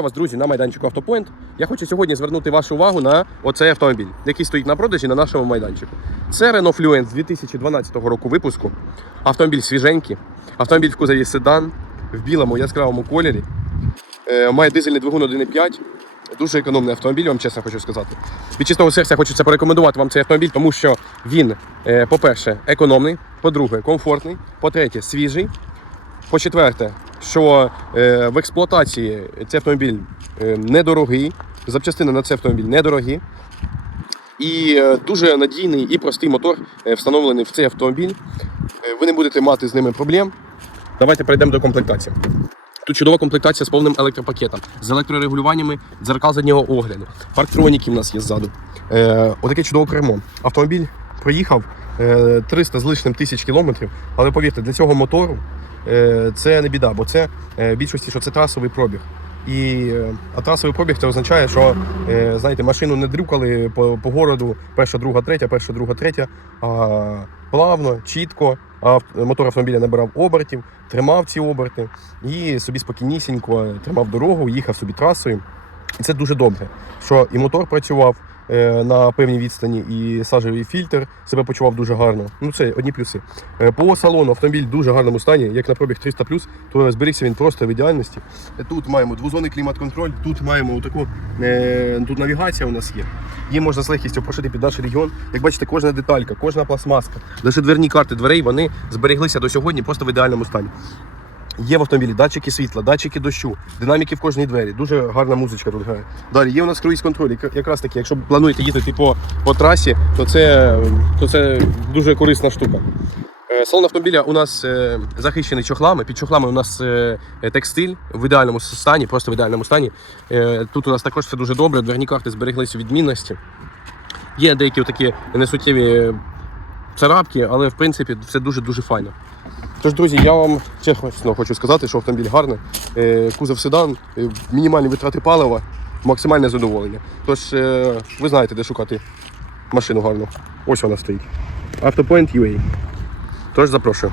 Вас, друзі, на майданчику Автопоінт. Я хочу сьогодні звернути вашу увагу на оцей автомобіль, який стоїть на продажі на нашому майданчику. Це Renault Fluence з 2012 року випуску. Автомобіль свіженький, автомобіль в кузові седан, в білому яскравому кольорі. Е, має дизельний двигун 1.5. Дуже економний автомобіль, вам чесно хочу сказати. Від чистого серця хочеться порекомендувати вам цей автомобіль, тому що він, е, по-перше, економний, по-друге, комфортний, по-третє, свіжий. По-четверте, що е, в експлуатації цей автомобіль е, недорогий, запчастини на цей автомобіль недорогі. І е, дуже надійний і простий мотор встановлений в цей автомобіль. Ви не будете мати з ними проблем. Давайте перейдемо до комплектації. Тут чудова комплектація з повним електропакетом, з електрорегулюваннями дзеркал заднього огляду. Парктроніки в нас є ззаду. Е, отаке чудове кермо. Автомобіль проїхав 300 з лишнім тисяч кілометрів, але повірте, для цього мотору е, це не біда, бо це е, в більшості, що це трасовий пробіг. І, е, а трасовий пробіг це означає, що е, знаєте, машину не дрюкали по, по городу перша, друга, третя, перша, друга, третя, а плавно, чітко. Мотор автомобіля набирав обертів, тримав ці оберти і собі спокійнісінько тримав дорогу, їхав собі трасою. І це дуже добре, що і мотор працював е, на певній відстані, і сажевий фільтр себе почував дуже гарно. Ну це одні плюси. Е, По салону автомобіль в дуже гарному стані, як на пробіг 300 то зберігся він просто в ідеальності. Е, Тут маємо двозонний клімат-контроль, тут маємо таку е, тут навігація у нас є. Її можна з легкістю прошити під наш регіон. Як бачите, кожна деталька, кожна пластмаска, лише дверні карти дверей вони збереглися до сьогодні просто в ідеальному стані. Є в автомобілі датчики світла, датчики дощу, динаміки в кожній двері. Дуже гарна музичка тут грає. Далі є у нас круїз контроль. Якраз таки, якщо плануєте їздити по, по трасі, то це, то це дуже корисна штука. Е, Салон автомобіля у нас е, захищений чохлами. Під чохлами у нас е, текстиль в ідеальному стані, просто в ідеальному стані. Тут у нас також все дуже добре, дверні карти збереглися у відмінності. Є деякі такі несуттєві царапки, але в принципі все дуже-дуже файно. Тож, друзі, я вам чесно хочу сказати, що автомобіль гарний, е, кузов седан, е, мінімальні витрати палива, максимальне задоволення. Тож е, ви знаєте, де шукати машину гарну. Ось вона стоїть. Автопоінт UA. Тож запрошую.